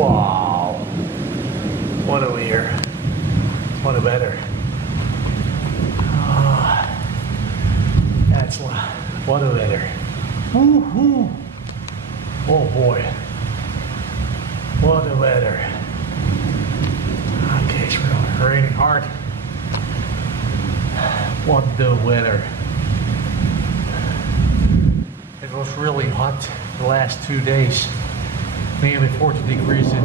Wow. What a weird. What a weather. That's what a weather. Woo-hoo. Oh boy. What a weather. Okay, it's really raining hard. What the weather. It was really hot the last 2 days. Nearly 40 degrees in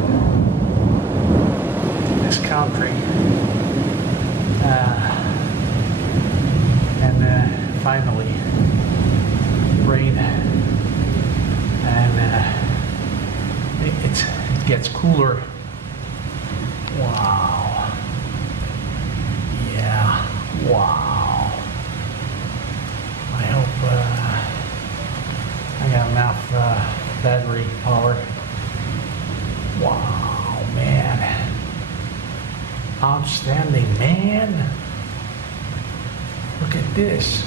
this country. And finally rain. And it gets cooler. Wow. Yeah. Wow. I hope I got enough battery power. Wow, man. Outstanding, man. Look at this.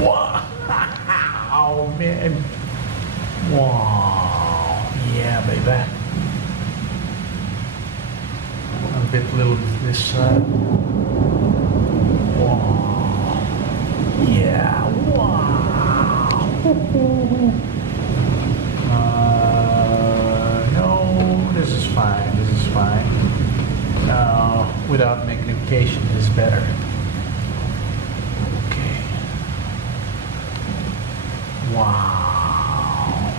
Wow, man. Wow. Yeah, baby. A bit little this side. Wow. Yeah. Wow. No, this is fine. This is fine. Without magnification is better. Okay. Wow.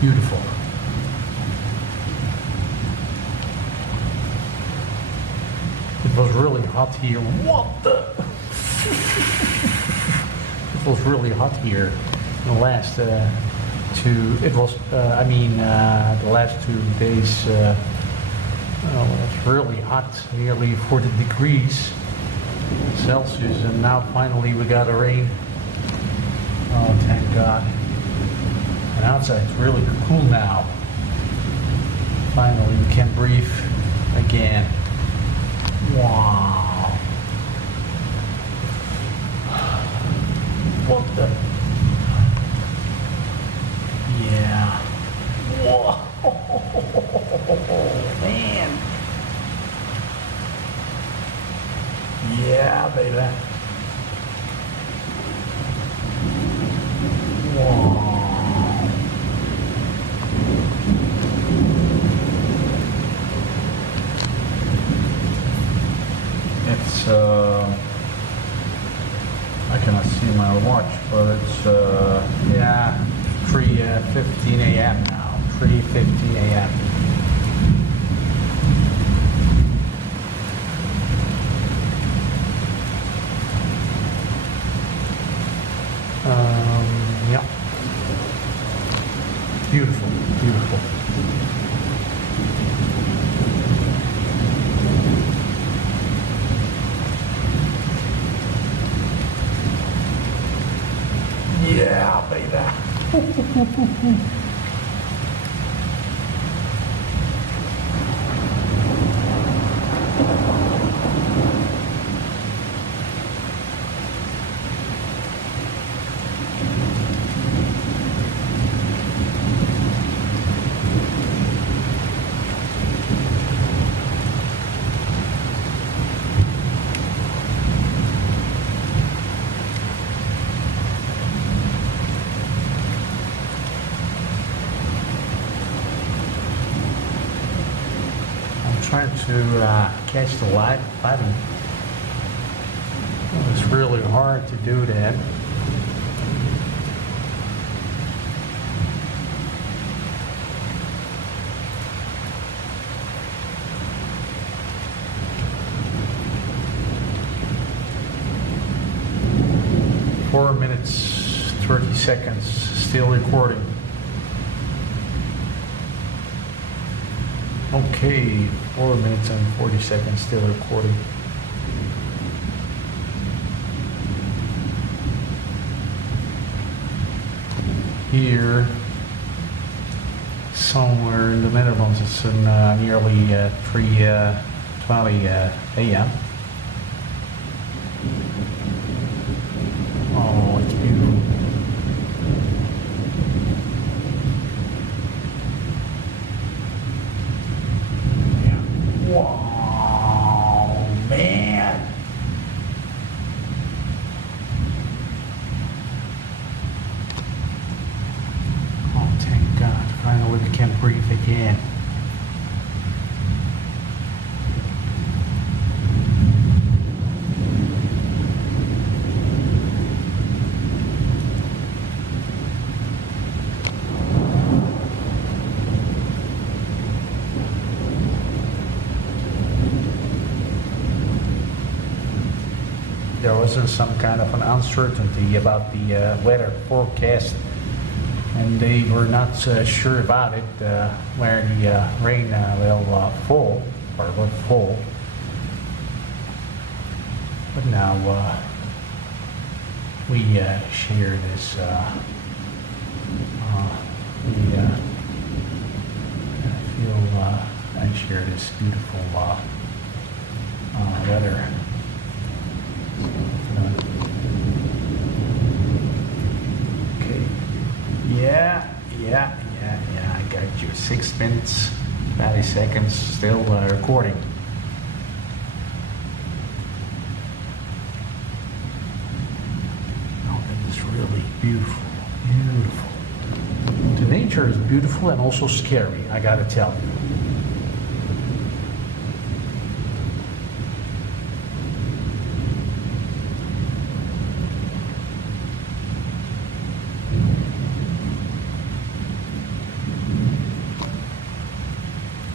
Beautiful. It was really hot here. What the? It was really hot here in the last the last 2 days. It's really hot, nearly 40 degrees Celsius, and now finally we got a rain. Oh, thank God. And outside it's really cool now. Finally we can breathe again. Wow. What the? Yeah. Whoa. Man. Yeah, baby. Whoa. It's I cannot see my watch, but it's 3:15 a.m. now. 3:15 a.m. Yeah. Beautiful, beautiful. Yeah, baby. Trying to catch the light button. It's really hard to do that. Four minutes, 30 seconds, still recording. Okay, 4 minutes and 40 seconds still recording. Here, somewhere in the Netherlands, it's nearly 3:20 a.m. Oh, it's beautiful. can breathe again. There wasn't some kind of an uncertainty about the weather forecast, and they were not sure about it, where the rain will fall or would fall. But now we share this. I share this beautiful weather. Okay. Yeah. I got you. 6 minutes, 30 seconds, still recording. Oh, that is really beautiful. Beautiful. The nature is beautiful and also scary, I gotta tell you.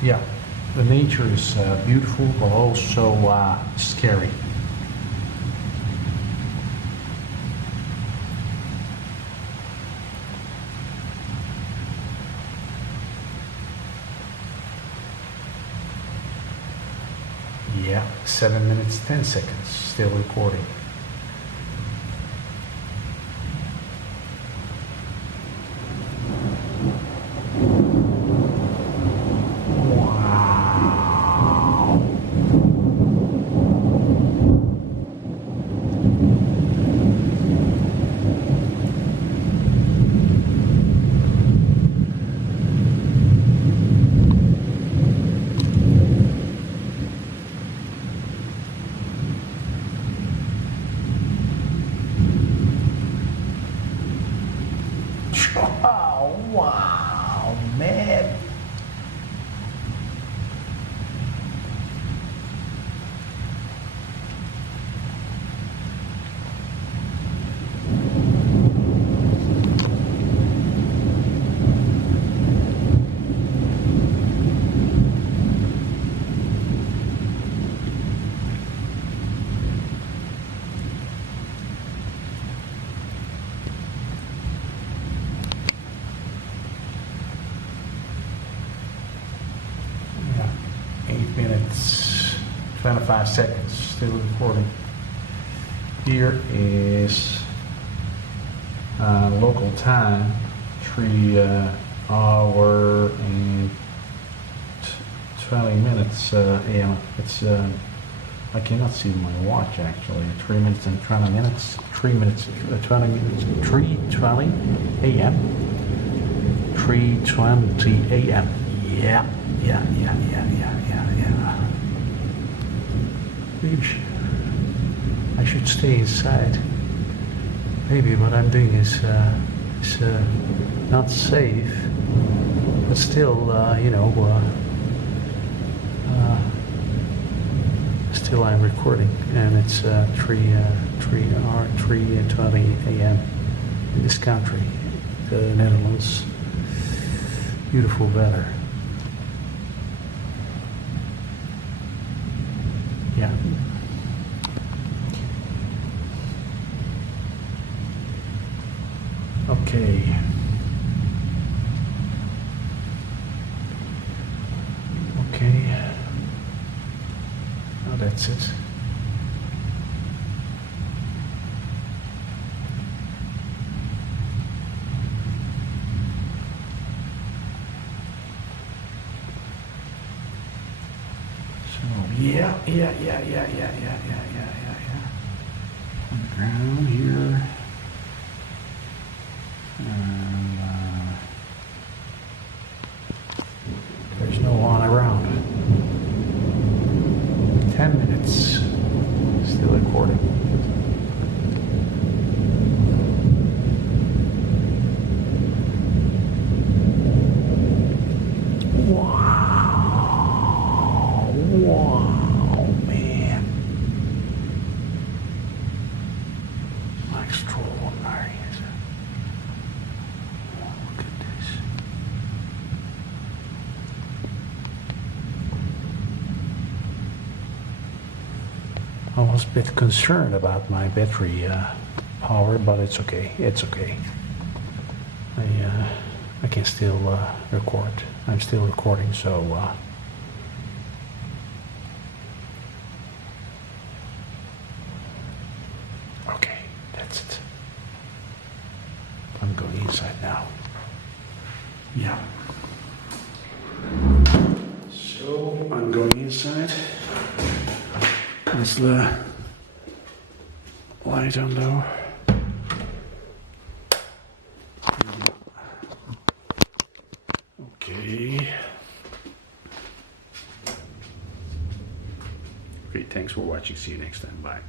Yeah, the nature is beautiful, but also scary. Yeah, 7 minutes, 10 seconds, still recording. Oh, wow, man. Yeah, 8 minutes, 25 seconds, still recording. Here is local time, 3 hour and 20 minutes a.m. It's I cannot see my watch actually. 3 minutes and 20 minutes. 3 minutes, 20 minutes. 3:20 a.m. 3:20 a.m. Yeah. Maybe I should stay inside. Maybe what I'm doing is not safe, but still, still I'm recording, and it's 3:20 a.m. in this country, the Netherlands. Beautiful weather. Yeah. Okay. Oh, that's it. So, yeah. On the ground here. And there's no one around. 10 minutes. Still recording. was a bit concerned about my battery power, but it's okay. It's okay. I can still record. I'm still recording, so okay, that's it. I'm going inside now. Yeah. So I'm going inside. Is the light on though? Okay. Okay, thanks for watching. See you next time. Bye.